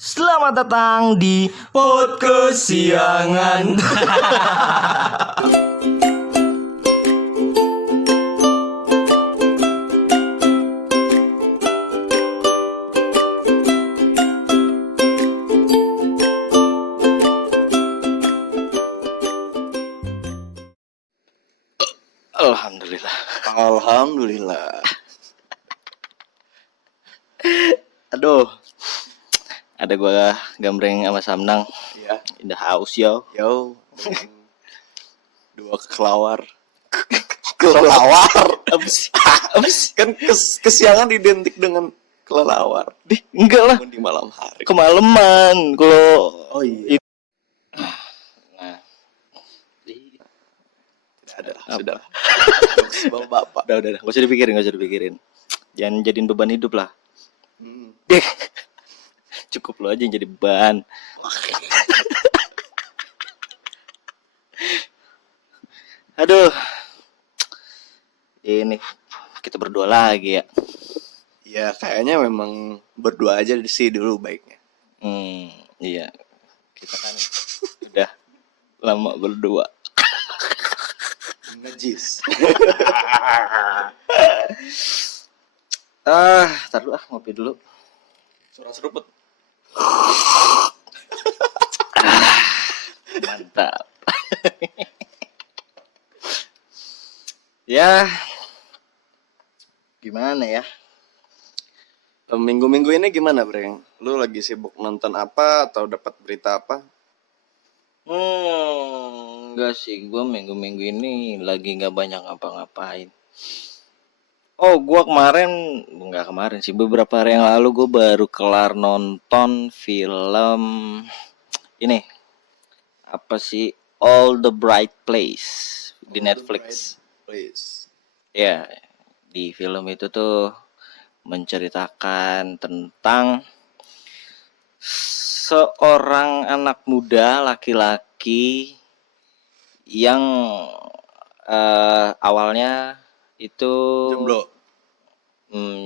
Selamat datang di podcast siangan. Alhamdulillah. Alhamdulillah. Aduh, ada gua Gambreng sama Samnang Ya, in the house yo. dua kelawar. Kelelawar. Abis Kan kesiangan identik dengan kelelawar. enggak lah, Namun di malam hari. kemalaman kalau Oh iya. nah, Ada, Apa? sudah. Bapak. udah, gak usah dipikirin. Jangan jadiin beban hidup lah. Hmm. Cukup lo aja yang jadi beban. Aduh, ini kita berdua lagi ya. Ya kayaknya memang berdua aja sih dulu baiknya. Iya, kita kan udah lama berdua. Najis. Tar dulu ngopi dulu. Suara seruput. Mantap. Ya, gimana ya? Minggu-minggu ini gimana, Breng? Lu lagi sibuk nonton apa atau dapat berita apa? Enggak sih, gue minggu-minggu ini lagi nggak banyak ngapa-ngapain. Oh, gue nggak kemarin sih, beberapa hari yang lalu gue baru kelar nonton film ini apa sih, All the Bright Place di Netflix. Please. Ya, di film itu tuh menceritakan tentang seorang anak muda laki-laki yang awalnya itu Jomblo.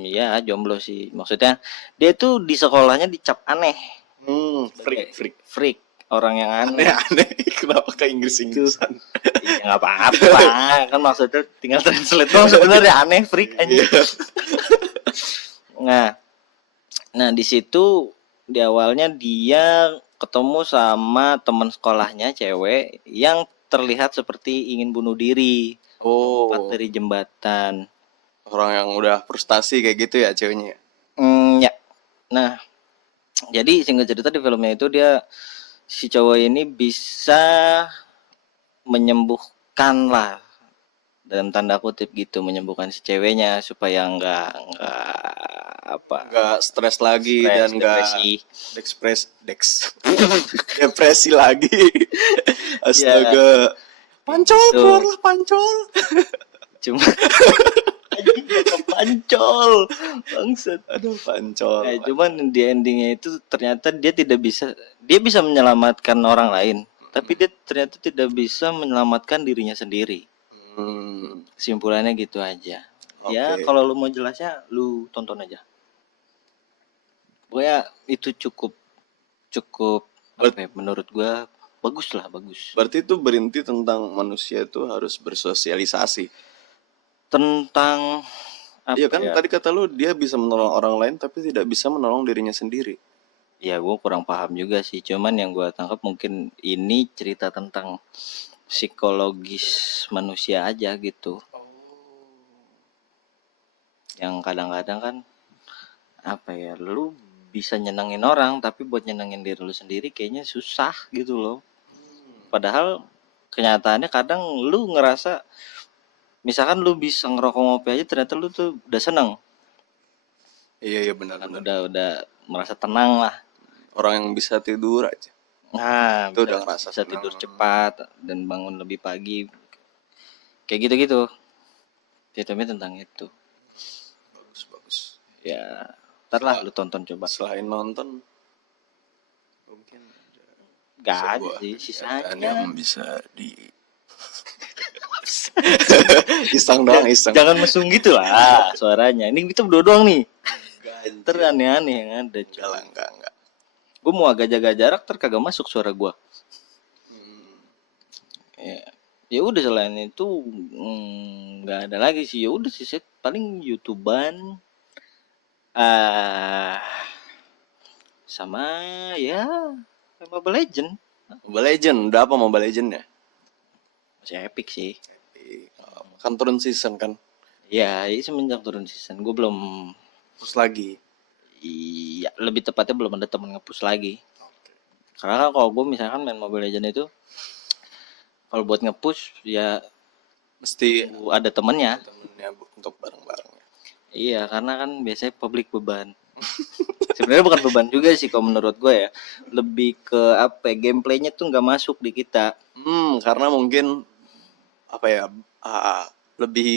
Ya jomblo sih, maksudnya dia tuh di sekolahnya dicap aneh, Freak. orang yang aneh. Aneh. Kenapa ke Inggris-Inggrisan? Ya nggak apa-apa kan, maksudnya tinggal translate doang sebenarnya, aneh freak aja. Nah di situ di awalnya dia ketemu sama teman sekolahnya cewek yang terlihat seperti ingin bunuh diri, lompat dari jembatan. Orang yang udah frustasi kayak gitu ya ceweknya. Ya. Nah, jadi singkat cerita di filmnya itu si cowok ini bisa menyembuhkan lah, dalam tanda kutip gitu, menyembuhkan si ceweknya supaya nggak Nggak stres lagi stres, dan nggak depresi lagi. Astaga. Pancol, gitu. keluarlah pancol. Cuma pancol bangsat. Aduh, pancol. Cuman di endingnya itu ternyata dia bisa menyelamatkan orang lain, tapi dia ternyata tidak bisa menyelamatkan dirinya sendiri. Kesimpulannya gitu aja. Ya kalau lu mau jelasnya lu tonton aja. Pokoknya itu cukup menurut gua bagus. Berarti itu berhenti tentang manusia itu harus bersosialisasi. Tentang apa Iya kan ya? tadi kata lu dia bisa menolong orang lain tapi tidak bisa menolong dirinya sendiri. Ya gue kurang paham juga sih, cuman yang gue tangkap mungkin ini cerita tentang psikologis manusia aja gitu. Yang kadang-kadang kan apa ya, lu bisa nyenengin orang tapi buat nyenengin diri lu sendiri kayaknya susah gitu loh. Padahal kenyataannya kadang lu ngerasa, misalkan lu bisa ngerokok ngopi aja ternyata lu tuh udah seneng. Iya benar. Udah merasa tenang lah. Orang yang bisa tidur aja. Nah, itu udah ngerasa bisa tidur cepat dan bangun lebih pagi. Kayak gitu-gitu. Filmnya tentang itu. Bagus. Ya, ntar lah lu tonton coba. Selain nonton mungkin gak ada sih sisanya yang bisa di iseng doang. Jangan mesum gitu lah suaranya. Ini kita berdua doang nih. Ntar aneh-aneh yang ada. Enggak. Gue mau agak jaga jarak kagak masuk suara gue. Ya, ya udah selain itu nggak ada lagi sih. Ya udah sih set paling YouTubean ah sama ya Mobile Legend. Mobile Legend, udah apa Mobile Legend ya? Masih epic sih. Kan turun season kan, Ya, ini semenjak turun season gue belum. terus lagi. Iya, lebih tepatnya belum ada temen nge-push lagi. Karena kan kalau gue misalkan main Mobile Legend itu, kalau buat nge-push ya Mesti ada temennya. temennya untuk bareng-bareng. Iya, karena kan biasanya publik beban. Sebenarnya bukan beban juga sih kalau menurut gue ya. Lebih ke apa ya, gameplaynya tuh nggak masuk di kita. Karena mungkin apa ya, lebih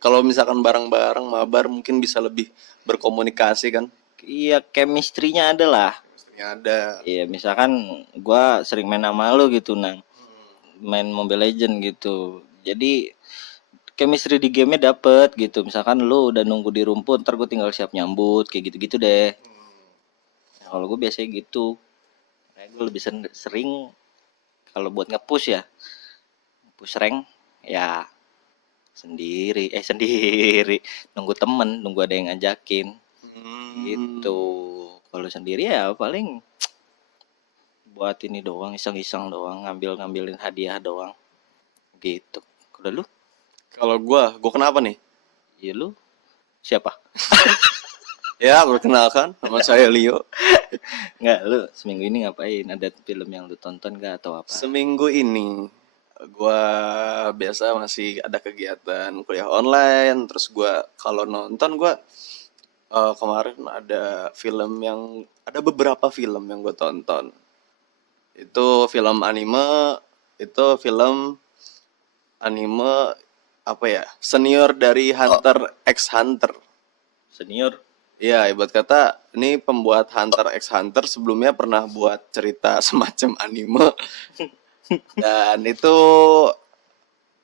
kalau misalkan bareng-bareng mabar mungkin bisa lebih berkomunikasi kan. Iya, chemistry-nya ada lah. Mestinya ada. Iya, misalkan gue sering main sama lu gitu, Nang. Main Mobile Legend gitu. Jadi chemistry di gamenya dapet gitu. Misalkan lu udah nunggu di rumput, ntar gue tinggal siap nyambut kayak gitu-gitu deh. Nah, kalau gue biasanya gitu. Nah, gue lebih sering kalau buat nge-push ya, push rank ya sendiri nunggu temen, nunggu ada yang ngajakin gitu. Kalau sendiri ya paling buat ini doang, iseng-iseng doang, ngambilin hadiah doang gitu. Udah lu? Kalau gua kenapa nih? Iya lu siapa? Ya, perkenalkan, nama saya Leo. Nggak, lu seminggu ini ngapain? Ada film yang lu tonton gak atau apa? Seminggu ini gua biasa masih ada kegiatan kuliah online, terus gua kalau nonton gua kemarin ada beberapa film yang gue tonton. Itu film anime apa ya? Senior dari Hunter x Hunter. Senior. Ya, ibarat kata ini pembuat Hunter x Hunter sebelumnya pernah buat cerita semacam anime dan itu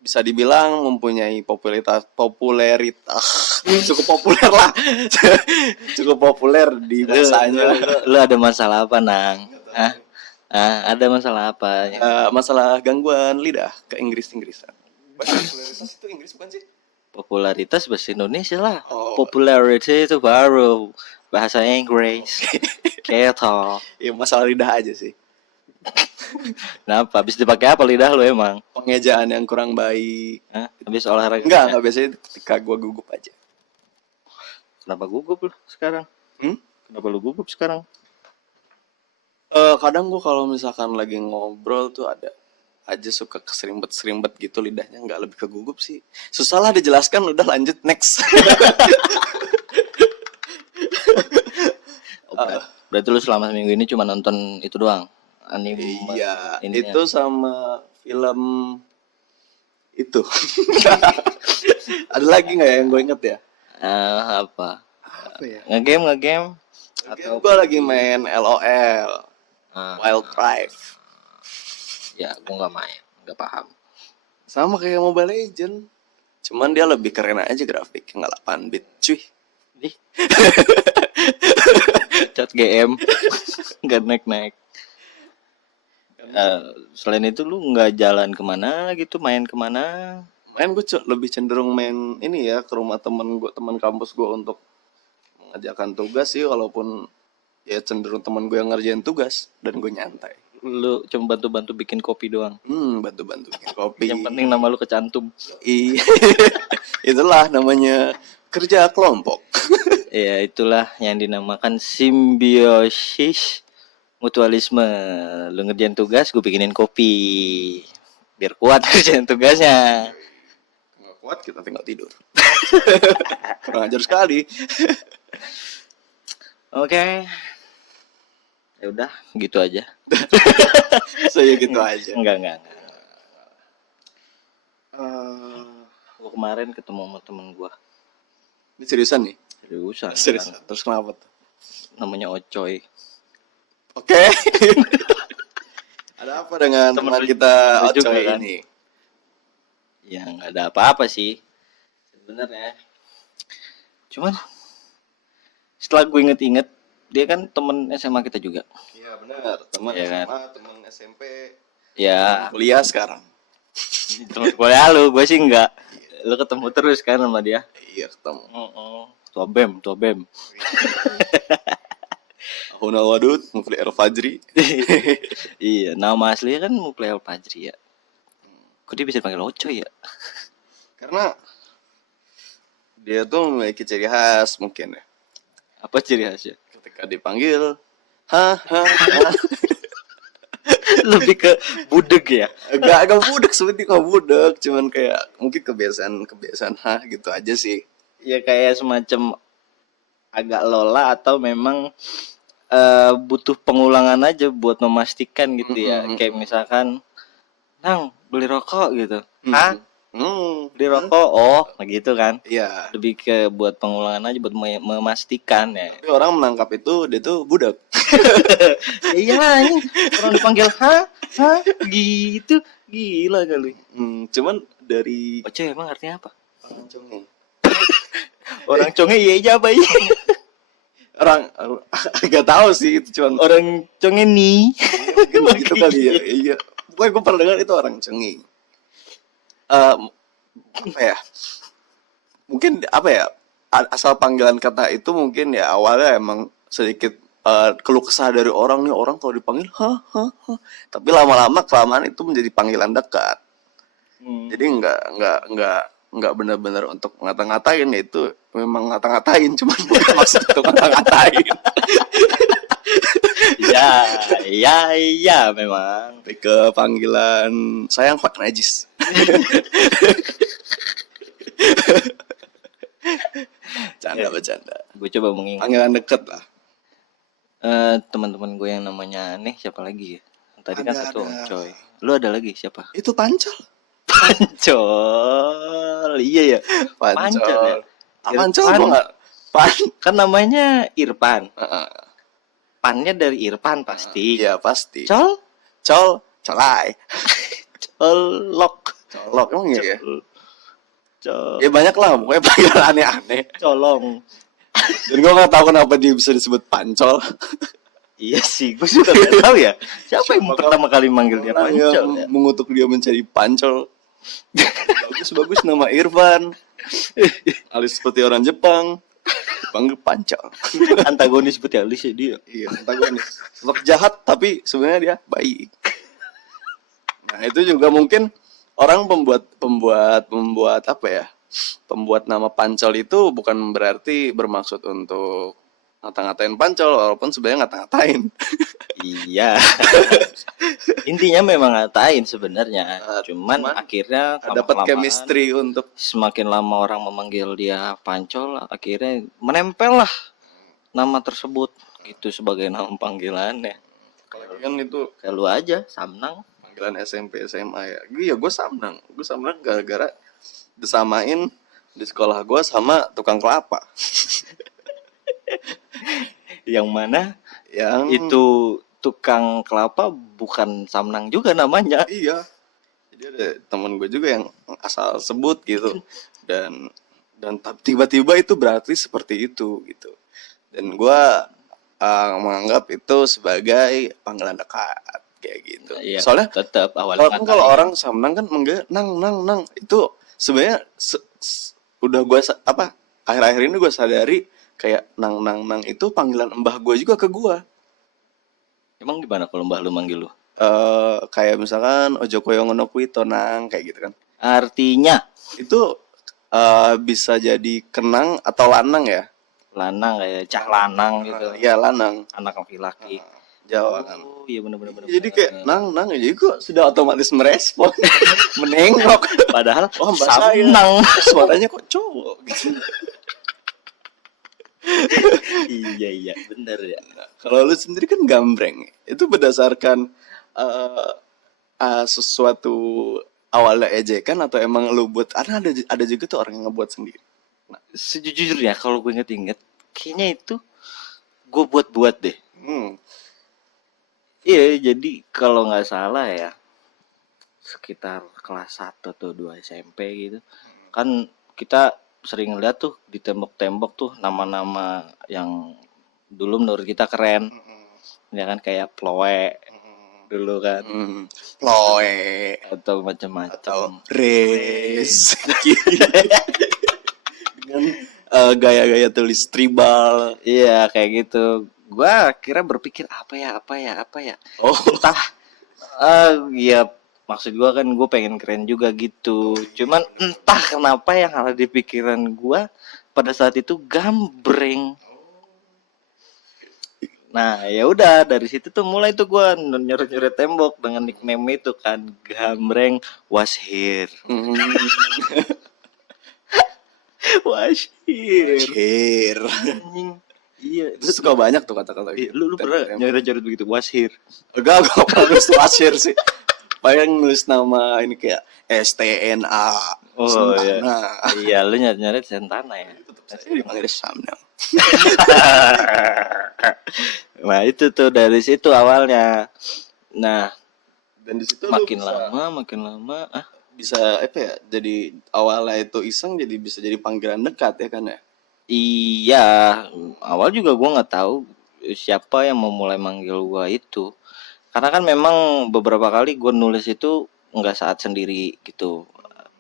bisa dibilang mempunyai popularitas cukup populer lah. Cukup populer di masanya. Lu ada masalah apa, Nang? Hah? Ada masalah apa? Masalah gangguan lidah ke Inggrisan. Bahasa popularitas itu Inggris bukan sih? Popularitas bahasa Indonesia lah. Oh. Popularity itu baru bahasa Inggris. Keto. Ya masalah lidah aja sih. Kenapa? Habis dipakai apa lidah lu emang? Pengejaan yang kurang baik. Hah? Habis olahraga? Enggak biasanya ketika gua gugup aja. Kenapa gugup lu sekarang? Kenapa lu gugup sekarang? Kadang gua kalau misalkan lagi ngobrol tuh ada aja suka keserimpet-serimpet gitu lidahnya, nggak lebih ke gugup sih. Susah lah dijelaskan, udah lanjut next. Berarti lu selama seminggu ini cuma nonton itu doang? Anime? Iya, ininya. itu sama film itu. Ada lagi nggak ya yang gue inget ya? Apa? Apa ya? Ngegame? Atau gue lagi main LOL, Wild Rift. Ya, gue nggak main, nggak paham. Sama kayak Mobile Legend, cuman dia lebih keren aja grafiknya, nggak 8 bit, cuy. Ih. Cat GM nggak naik. Selain itu lu nggak jalan kemana gitu, main kemana? Main gue lebih cenderung main ini ya ke rumah temen kampus gue untuk mengerjakan tugas sih, walaupun ya cenderung temen gue yang ngerjain tugas dan gue nyantai. Lu cuma bantu-bantu bikin kopi doang. Bantu-bantu bikin kopi. Yang penting nama lu kecantum. Iya. Itulah namanya kerja kelompok. Ya, itulah yang dinamakan simbiosis mutualisme. Lu ngerjain tugas, gue bikinin kopi. Biar kuat ngerjain tugasnya. Nggak kuat kita tinggal tidur. Kurang ajar sekali. Oke. Ya udah, gitu aja. Saya gitu aja. Enggak. Gua kemarin ketemu sama temen gua. Ini seriusan nih? Seriusan. Terus kenapa tuh? Namanya Ocoy. Oke. Ada apa dengan teman kita juga Ocoy kan? ini? Ya nggak ada apa-apa sih sebenarnya. Cuman setelah gue inget-inget, Dia kan temen SMA kita juga. Iya benar, teman Iya kan? SMA, teman SMP, Ya, kuliah sekarang. temen kuliah lu, gue sih enggak. Lu ketemu terus kan sama dia? Iya ketemu. Tua BEM, tua BEM. Ahunal Wadud, Mufli El Fajri. Iya, nama aslinya kan Muplay Fajri ya. Kok dia bisa dipanggil Oco ya? Karena dia tuh memiliki ciri khas mungkin ya. Apa ciri khasnya? Ketika dipanggil, ha. Lebih ke budeg ya. Agak budek seperti kau budek, cuman kayak mungkin kebiasaan gitu aja sih. Ya kayak semacam agak lola atau memang butuh pengulangan aja buat memastikan gitu ya. Kayak misalkan, Nang beli rokok gitu. Hah? Beli rokok? Oh, gitu kan. Iya. Lebih ke buat pengulangan aja buat memastikan ya. Tapi orang menangkap itu dia tuh budak. Iya anjing, orang dipanggil hah gitu. Gila kali. Cuman dari Oce emang artinya apa? orang conge. Orang conge iya aja apa iya? Orang agak tahu sih itu cuman Orang conge nih. mungkin gitu kali ya. Iya. Pokoknya gue pernah dengar itu orang cengi. Apa ya? Mungkin apa ya? Asal panggilan kata itu mungkin ya awalnya emang sedikit keluh kesah dari orang nih, orang kalau dipanggil ha. Tapi lama-lama kelamaan itu menjadi panggilan dekat. Jadi nggak benar-benar untuk ngata-ngatain ya, itu memang ngata-ngatain, cuman bukan maksud untuk ngata-ngatain. Iya memang. Lebih ke panggilan sayang Pak Najis. Bercanda. Gue coba mengingat Panggilan deket lah. teman-teman gue yang namanya aneh siapa lagi ya? Tadi kan Ada. satu Coy. Lu ada lagi siapa? Itu pancol. Pancol. Iya ya. Pancol ya. Pancol Irfan. gua nggak. Kan namanya Irfan. Heeh. Pannya dari Irfan pasti. Iya pasti. Col? Colai. Colok. Colok emang iya ya? Col. Ya banyak lah pokoknya panggilan aneh-aneh. Colong. Dan gue nggak tahu kenapa dia bisa disebut pancol. Iya sih, gue juga gak tahu ya. Siapa yang pertama kali manggil dia Orang Pancol yang ya? mengutuk dia menjadi pancol. Bagus nama Irfan. Alis seperti orang Jepang. Dipanggil pancol. Antagonis seperti Alice dia. Iya, antagonis. Sebab jahat tapi sebenarnya dia baik. Nah, itu juga mungkin orang pembuat apa ya? Pembuat nama pancol itu bukan berarti bermaksud untuk ngata-ngatain pancol, walaupun sebenarnya ngata-ngatain. Iya. Intinya memang ngatain sebenarnya. Cuman akhirnya dapat chemistry untuk semakin lama orang memanggil dia Pancol, akhirnya menempel lah nama tersebut gitu sebagai nama panggilannya. apalagi kan itu Kayak lu aja, Samnang. panggilan SMP SMA ya. Iya, gue Samnang gara-gara disamain di sekolah gue sama tukang kelapa. Yang mana Yang itu tukang kelapa bukan Samnang juga namanya. iya. Jadi ada temen gue juga yang asal sebut gitu. Dan tiba-tiba itu berarti seperti itu gitu. Dan gue menganggap itu sebagai panggilan dekat kayak gitu. Iya, Soalnya tetap awalnya kalau orang Samnang kan manggil nang itu sebenarnya udah gue akhir-akhir ini gue sadari kayak nang itu panggilan mbah gue juga ke gue. Emang gimana kalau mbah lu manggil lu? Kayak misalkan ojo koyo ngono kuwi to nang kayak gitu kan. Artinya Itu bisa jadi kenang atau lanang ya. lanang kayak cah lanang gitu. Iya lanang. Anak laki-laki. Jawa kan. Oh iya benar. Jadi kayak nang jadi gue sudah otomatis merespon, menengok. Padahal Oh mbak saya Samnang. suaranya kok cowok gitu. Iya bener ya. Nah, kalau lu sendiri kan gambreng, itu berdasarkan sesuatu awalnya ejekan atau emang lu buat? Ada juga tuh orang yang ngebuat sendiri. Nah, sejujurnya kalau gue inget-inget, kayaknya itu gue buat deh. Iya, jadi kalau nggak salah ya, sekitar kelas 1 atau 2 SMP gitu, kan kita sering lihat tuh di tembok-tembok tuh nama-nama yang dulu menurut kita keren, ya kan, kayak Ploe dulu kan, Chloe atau atau macam-macam. Grace dengan gaya-gaya tulis tribal. Iya kayak gitu. Gua kira berpikir apa ya. Oh, Entah, ya maksud gua kan gue pengen keren juga gitu. Cuman entah kenapa yang ada di pikiran gua pada saat itu gambreng. Nah ya udah dari situ tuh mulai tuh gua nyoret-nyoret tembok dengan nickname itu kan, gambreng was here. Was here. Share. Anjing. Iya, Itu suka banyak tuh kata-kata Iya, gitu. lu pernah nyoret-nyoret begitu was here? Enggak, gue pernah nulis washer sih. Paling nulis nama ini kayak STNA. Oh iya. Sentana. Iya, lu nyoret-nyoret Sentana ya. Saya dipanggil Samnang. Nah, itu tuh dari situ awalnya. Nah, Dan di situ makin lu bisa, lama bisa apa ya? Jadi awalnya itu iseng jadi bisa jadi panggilan dekat ya kan ya. iya, awal juga gua nggak tahu siapa yang mau mulai manggil gua itu. Karena kan memang beberapa kali gua nulis itu nggak saat sendiri gitu.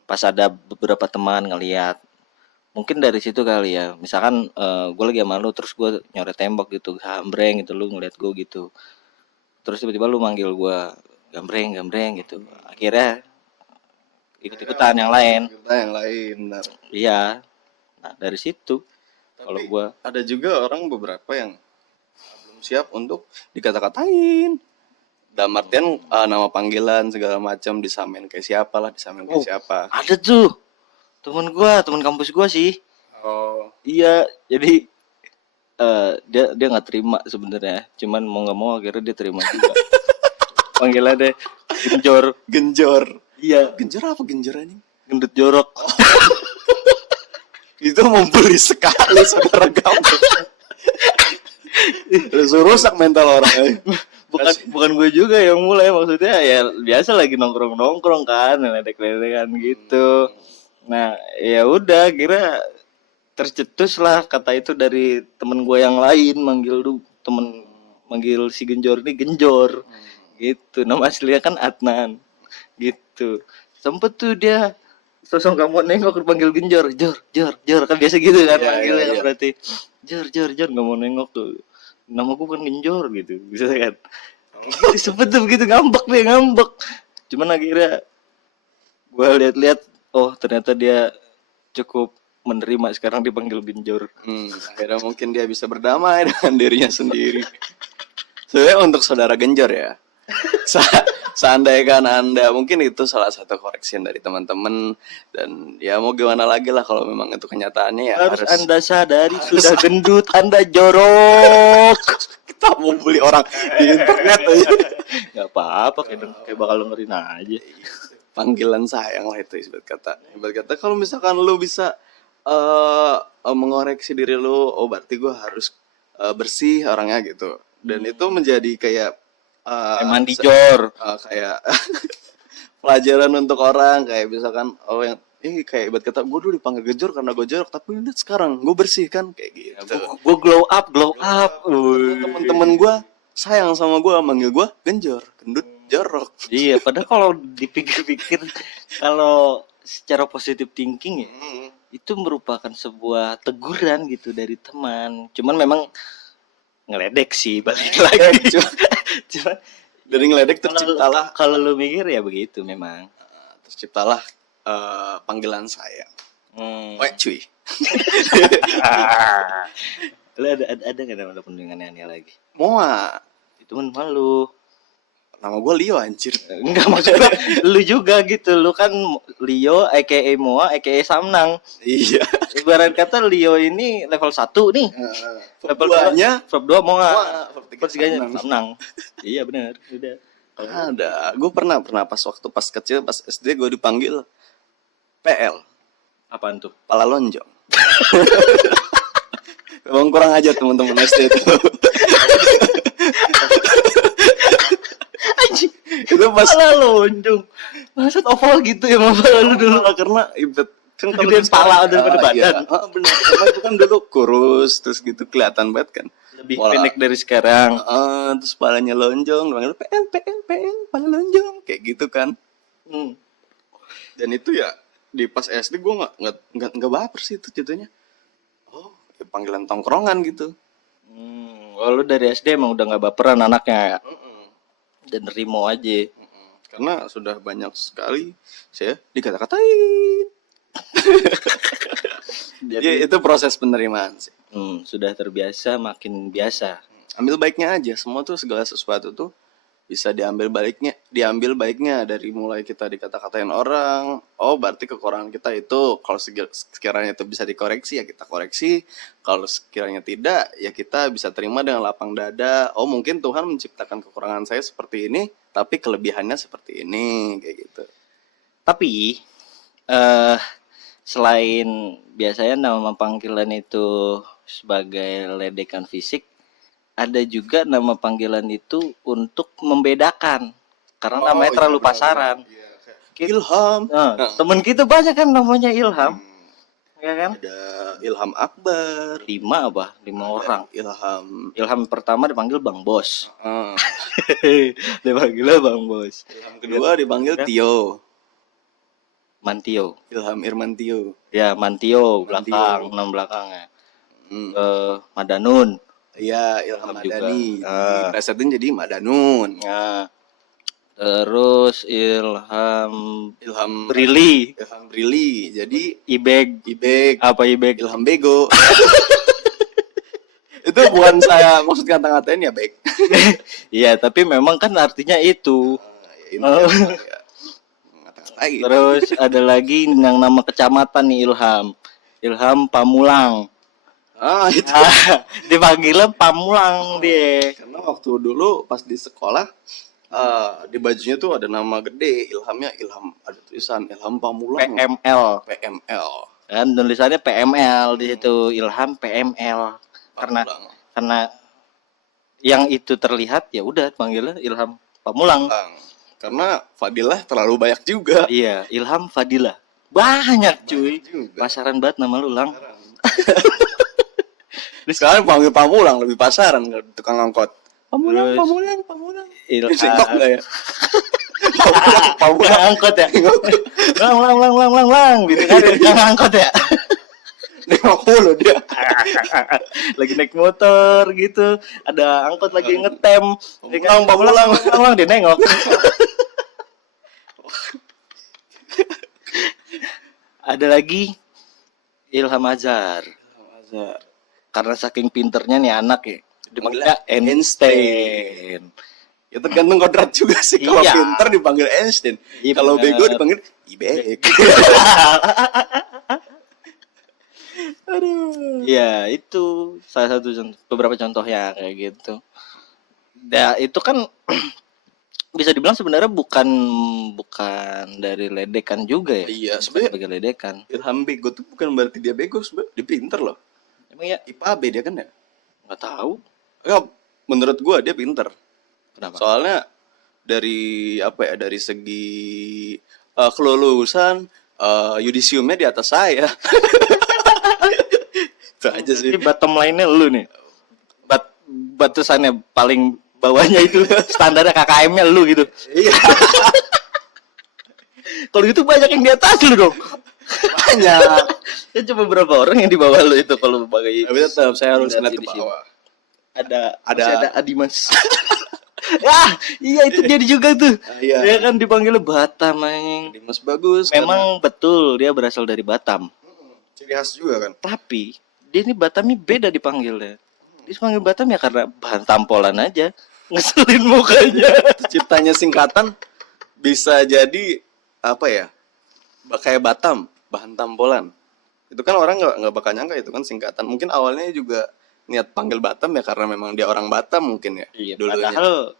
Pas ada beberapa teman ngeliat, mungkin dari situ kali ya, misalkan gue lagi sama lu terus gue nyoret tembok gitu, gambreng gitu, lu ngeliat gue gitu, terus tiba-tiba lu manggil gue gambreng gitu, akhirnya ikut-ikutan yang lain. Kita yang lain. Benar. Iya, nah dari situ kalau Tapi gue ada juga orang beberapa yang belum siap untuk dikata-katain. Dalam artian nama panggilan segala macam disamain kayak siapa lah, disamain kayak siapa. ada tuh temen kampus gue sih. Oh, Iya, jadi dia nggak terima sebenarnya, cuman mau nggak mau akhirnya dia terima juga. Panggilannya genjor. genjor. Iya, Genjor apa genjor anjing? gendut jorok. Itu membeli sekali saudara kamu. Rusak mental orang. Bukan gue juga yang mulai, maksudnya ya biasa lagi nongkrong kan, ledek-ledekan gitu. Nah ya udah, kira tercetus lah kata itu dari temen gue yang lain, manggil si Genjor ini Genjor gitu. Nama aslinya kan Adnan gitu. Sempet tuh dia sosok kamu nengok dipanggil Genjor, Jor kan biasa gitu kan Iya, manggilnya iya, kan, iya. berarti Jor nggak mau nengok tuh, nama gue kan Genjor gitu bisa kan. Sempet tuh begitu, ngambek. Cuman akhirnya gue lihat-lihat, oh ternyata dia cukup menerima sekarang dipanggil Genjor. Akhirnya mungkin dia bisa berdamai dengan dirinya sendiri. Sebenarnya untuk saudara Genjor ya. Seandainya Anda mungkin itu salah satu koreksi dari teman-teman, dan ya mau gimana lagi lah kalau memang itu kenyataannya ya Harus harus Anda sadari sudah gendut, Anda jorok. kita mau beli orang di internet aja. Gak apa-apa, kayak bakal dengerin aja. Panggilan sayang lah itu ibarat kata kalau misalkan lu bisa mengoreksi diri lu, oh berarti gue harus bersih orangnya gitu, dan itu menjadi kayak Emang dijor. kayak pelajaran untuk orang, kayak misalkan oh yang kayak ibarat kata gue dulu dipanggil Genjor karena gue jorok, tapi lihat sekarang gue bersih kan kayak gitu. Gue glow up. Temen-temen gue sayang sama gue, manggil gue Genjor, gendut jorok. Iya, padahal kalau dipikir-pikir, kalau secara positive thinking ya, itu merupakan sebuah teguran gitu dari teman. Cuman memang ngeledek sih, balik lagi. Cuman Dari ngeledek terciptalah kalau lu mikir ya begitu memang. terciptalah panggilan sayang. Weh cuy. Lu ada nggak ada pendengar aneh lagi? Moa. Itu kan malu. Nama gue Leo anjir. Enggak, maksudnya lu juga gitu. Lu kan Leo aka Moa aka Samnang. Iya. Ibarat kata Leo ini level 1 nih. Level 2-nya Verb 2 Moa. Verb Verb 3-nya Samnang. Iya benar, udah. ada. Gue pernah pas kecil, pas SD gue dipanggil PL. Apaan tuh? Pala lonjong. Emang kurang aja teman-teman SD itu. Itu pas Pala lonjong. Maksud oval gitu ya pala lu dulu. karena ibarat kan Gedean pala daripada badan. Iya. Benar. Karena itu kan dulu kurus terus gitu kelihatan banget kan. Lebih Pola. pendek dari sekarang. Terus palanya lonjong, dipanggil PL, pala lonjong, kayak gitu kan. Hmm. Dan itu ya di pas SD gue nggak baper sih itu jatuhnya. Oh, ya panggilan tongkrongan gitu. Oh, lu dari SD emang udah nggak baperan anaknya ya? Dan nerimo aja. Karena sudah banyak sekali saya dikata-katain. Jadi itu proses penerimaan sih. Sudah terbiasa makin biasa. Ambil baiknya aja, semua tuh segala sesuatu tuh bisa diambil baiknya dari mulai kita dikata-katain orang. Oh, berarti kekurangan kita itu, kalau sekiranya itu bisa dikoreksi ya kita koreksi, kalau sekiranya tidak ya kita bisa terima dengan lapang dada. Oh, mungkin Tuhan menciptakan kekurangan saya seperti ini tapi kelebihannya seperti ini, kayak gitu. Tapi selain biasanya nama panggilan itu sebagai ledekan fisik, ada juga nama panggilan itu untuk membedakan. Karena namanya iya, terlalu benar, pasaran. Iya, kayak Ilham. Nah, temen kita banyak kan namanya Ilham, ya kan? Ada Ilham Akbar, 5 apa? 5 orang. Ilham Ilham pertama dipanggil Bang Bos. eh, Dipanggilnya Bang Bos. Ilham kedua dipanggil Tio, Mantio. Ilham Irmantio. Ya, Mantio belakang, nama belakangnya. Madanun. Iya, Ilham Ilham juga. Madani. Ah. Dipresetin jadi Madanun. Nah, terus Ilham Ilham Brili. Ilham Brili. Jadi Ibeg. Ibek. Apa Ibeg? Ilham Bego. Itu bukan saya maksud kata-katain ya, Bek. Iya, tapi memang kan artinya itu. Ya, ini ya, ngata-ngatain. Terus ada lagi yang nama kecamatan nih Ilham. Ilham Pamulang. Itu. Dipanggilnya Pamulang dia. Karena waktu dulu pas di sekolah di bajunya tuh ada nama gede, Ilhamnya Ilham, ada tulisan Ilham Pamulang. PML. PML. Kan tulisannya PML di situ, Ilham PML. Karena yang itu terlihat ya udah panggilnya Ilham Pamulang. Karena Fadilah terlalu banyak juga. Iya, Ilham Fadilah. Banyak cuy. Juga. Pasaran banget nama lu, Lang. Sekarang panggil Pamulang lebih pasaran ke tukang angkot. Terus- Pamulang. Ilham Singkok nggak ya? Pamulang angkot ya. Lang gitu kan. Yang angkot ya. Nengok mulu dia. Lagi naik motor gitu, ada angkot lagi ngetem. Pamulang. Dia nengok. Ada lagi Ilham Azhar. Karena saking pinternya nih anak ya, dipanggilnya Einstein. Ya tergantung kodrat juga sih. Kalau Iya. pinter dipanggil Einstein. Iya, Kalau bener. bego dipanggil Ibek. Ya itu salah satu beberapa contohnya kayak gitu. Ya itu kan bisa dibilang sebenarnya bukan dari ledekan juga ya. Iya, Bukan sebenarnya sebagai ledekan. Ilham bego tuh bukan berarti dia bego, sebenarnya dia pinter loh. Emang ya IPA B dia kan ya? nggak tahu Ya, menurut gua dia pinter. kenapa. Soalnya dari apa ya? Dari segi kelulusan yudisiumnya di atas saya. Itu aja sih. Jadi bottom line-nya lu nih. Batasannya paling bawahnya itu standarnya KKM-nya lu gitu. Iya, Kalau gitu banyak yang di atas lu dong. banyak. Ya cuma berapa orang yang di bawah lu itu kalau sebagai Tapi tetap saya harus standar ngeliat ke di sini. bawah. Masih ada Adimas. Iya itu jadi juga tuh. Iya. Dia kan dipanggilnya Batam anjing. Dimas bagus. Memang betul dia berasal dari Batam. ciri khas juga kan. Tapi dia ini Batamnya beda dipanggilnya. Dia dipanggil Batam ya karena bahan tampolan aja. Ngeselin mukanya. Ciptanya singkatan bisa jadi apa ya? Kayak Batam, bahan tampolan. Itu kan orang nggak bakal nyangka itu kan singkatan. Mungkin awalnya juga niat panggil Batam ya karena memang dia orang Batam mungkin ya. Iya, dulunya. padahal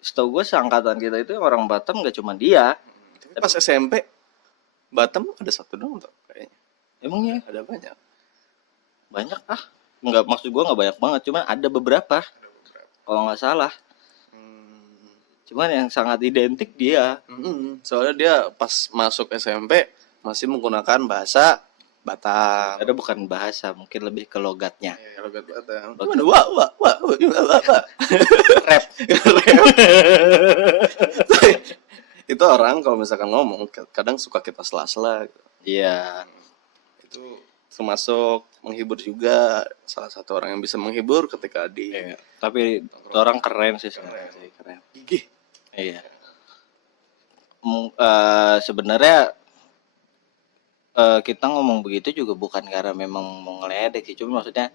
setahu gue seangkatan kita itu orang Batam gak cuma dia. Tapi pas SMP Batam ada satu dong tuh kayaknya. Emangnya Ada banyak. banyak Nggak, maksud gue nggak banyak banget, cuman ada beberapa. Kalau nggak salah. Cuman yang sangat identik dia. Soalnya dia pas masuk SMP masih menggunakan bahasa Batam. Ada bukan bahasa, mungkin lebih ke logatnya. Ya, logat Batam. Logat. Gimana? Wah. Rap. Itu orang kalau misalkan ngomong kadang suka kita sela-sela gitu. Iya. Itu termasuk menghibur juga, salah satu orang yang bisa menghibur ketika di Iya. Tapi orang keren sih sebenarnya sih, keren. gigih. Iya. Sebenarnya kita ngomong begitu juga bukan karena memang mau ngeledek sih, cuma maksudnya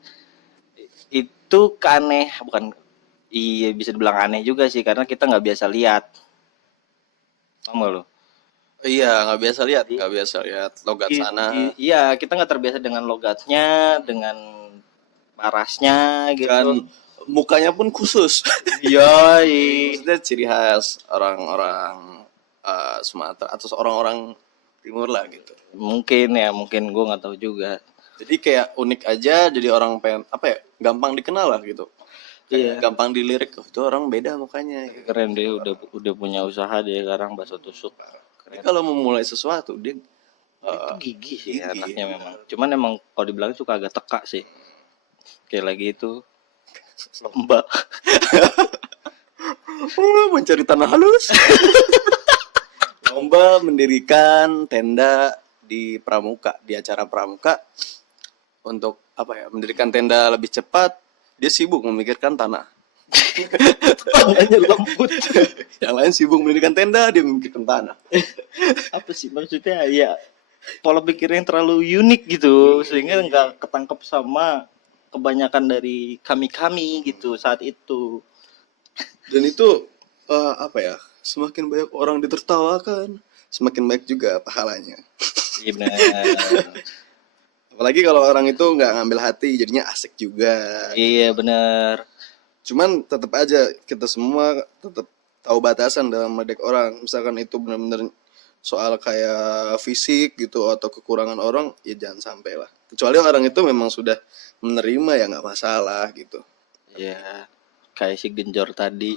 itu bukan, iya bisa dibilang aneh juga sih karena kita nggak biasa lihat. Paham gak lo? Iya, nggak biasa lihat logat sana. Iya, kita nggak terbiasa dengan logatnya, dengan parasnya gitu. Dan mukanya pun khusus. Iya, Maksudnya ciri khas orang-orang Sumatera atau orang-orang timur lah gitu. mungkin gue nggak tahu juga. Jadi kayak unik aja, jadi orang pengen apa ya, gampang dikenal lah gitu. Iya. Gampang dilirik, oh, itu orang beda mukanya. Gitu. Keren deh, udah punya usaha dia sekarang bakso tusuk. Tapi kalau memulai sesuatu dia Itu gigi sih gigi. anaknya memang. Cuman emang kalau dibilang suka agak teka sih. Kayak lagi itu lomba. Mencari tanah halus. Lomba mendirikan tenda di pramuka, di acara pramuka untuk apa ya? Mendirikan tenda lebih cepat. Dia sibuk memikirkan tanah. Tangannya lembut. Yang lain sibuk mendirikan tenda, dia memikirkan tanah. Apa sih maksudnya ya? Pola pikirnya yang terlalu unik gitu sehingga nggak ketangkep sama kebanyakan dari kami gitu saat itu. Dan itu apa ya? Semakin banyak orang ditertawakan, semakin baik juga pahalanya. Iya benar. Apalagi kalau orang itu nggak ngambil hati, jadinya asik juga. Iya benar. Cuman tetap aja kita semua tetap tahu batasan dalam meledek orang. Misalkan itu benar-benar soal kayak fisik gitu atau kekurangan orang, ya jangan sampai lah. Kecuali orang itu memang sudah menerima, ya nggak masalah gitu. Iya. Kayak si Genjor tadi.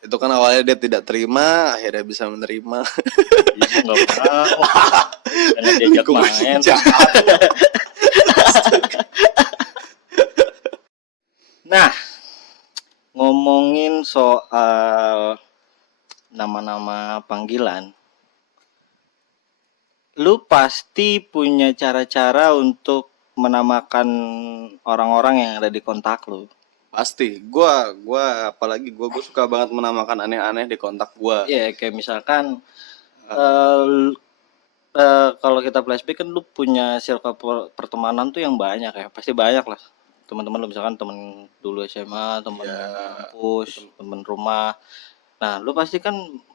Itu kan awalnya dia tidak terima, akhirnya bisa menerima. Iya nggak mau. Karena diajak Kok main. jahat. Nah, ngomongin soal nama-nama panggilan, lu pasti punya cara-cara untuk menamakan orang-orang yang ada di kontak lu. Pasti, gua apalagi gua suka banget menamakan aneh-aneh di kontak gua. Iya, kayak misalkan kalau kita flashback kan lu punya circle pertemanan tuh yang banyak ya, pasti banyak lah. Teman-teman lu misalkan teman dulu SMA, teman kampus, teman rumah. Nah, lu pasti kan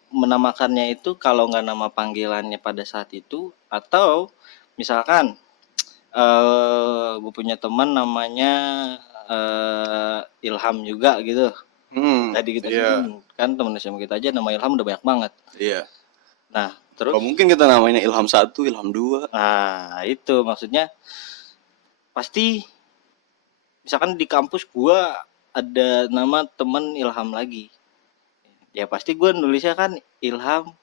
menamakannya itu kalau nggak nama panggilannya pada saat itu atau misalkan gue punya teman namanya Ilham juga gitu. Tadi kita sebut kan teman SMA kita aja nama Ilham udah banyak banget. Iya. Nah, terus Kalau mungkin kita namanya Ilham 1, Ilham 2. nah, itu maksudnya pasti misalkan di kampus gua ada nama teman Ilham lagi. Ya pasti gue nulisnya kan Ilham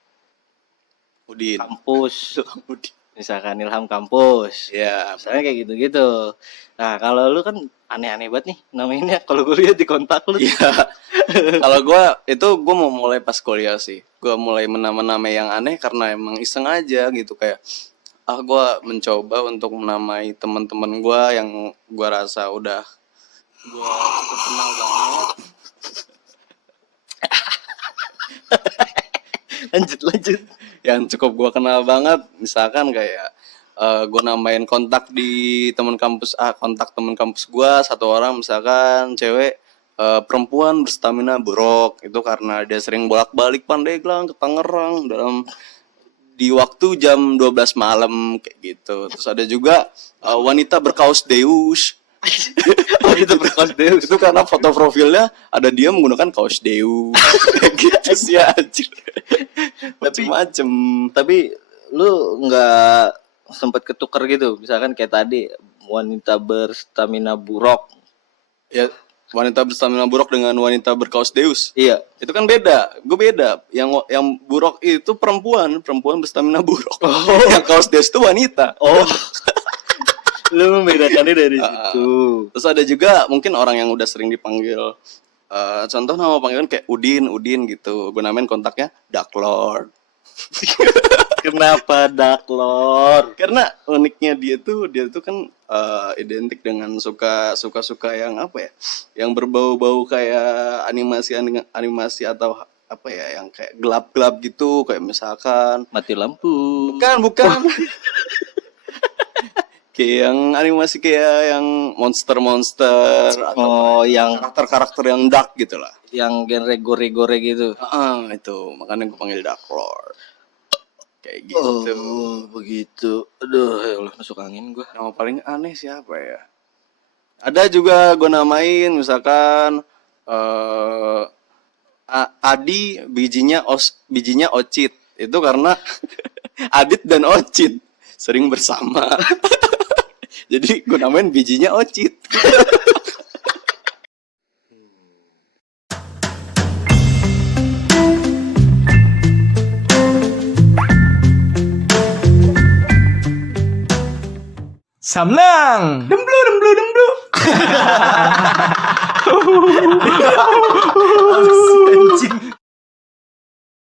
Udin. kampus. Udin. Misalkan Ilham kampus. Ya, Misalnya kayak gitu-gitu. Nah, kalau lu kan aneh-aneh banget nih namanya. Kalau gue lihat di kontak lu. iya. Kalau gue mau mulai pas kuliah sih. Gue mulai menama-nama yang aneh karena emang iseng aja gitu, kayak gue mencoba untuk menamai teman-teman gue yang gue rasa udah gue cukup kenal banget. lanjut. Yang cukup gue kenal banget, misalkan kayak gue namain kontak di teman kampus kontak teman kampus gue satu orang, misalkan cewek, perempuan berstamina buruk, itu karena dia sering bolak-balik Pandeglang ke Tangerang di waktu jam 12 malam kayak gitu. Terus ada juga wanita berkaos Deus. Itu berkaos Deus. Itu karena foto profilnya ada dia menggunakan kaos Deus. Kayak gitu sih anjir. Macem-macem. Tapi lu nggak sempat ketuker gitu, misalkan kayak tadi wanita berstamina buruk. Ya wanita berstamina buruk dengan wanita berkaos Deus. Iya. Itu kan beda. Gue beda. Yang buruk itu perempuan berstamina buruk. Yang kaos Deus itu wanita. Oh. Lu membedakannya dari situ. Terus ada juga mungkin orang yang udah sering dipanggil contoh nama panggilan kayak Udin gitu. Gue namain kontaknya Dark Lord. Kenapa Dark Lord? Karena uniknya dia tuh kan identik dengan suka yang apa ya? Yang berbau-bau kayak animasi atau apa ya, yang kayak gelap-gelap gitu, kayak misalkan Mati lampu. bukan. Kayak yang animasi kayak yang monster atau yang karakter-karakter yang dark gitu lah. yang genre gore-gore gitu. Itu makanya gue panggil Dark Lord. Kayak gitu. Oh, begitu. Aduh, ya Allah, masuk angin gua. Nama paling aneh siapa ya? Ada juga gue namain misalkan Adi bijinya Ocit. Itu karena Adit dan Ocit sering bersama. Jadi gue namain bijinya Ocit. Samlang. Demblu.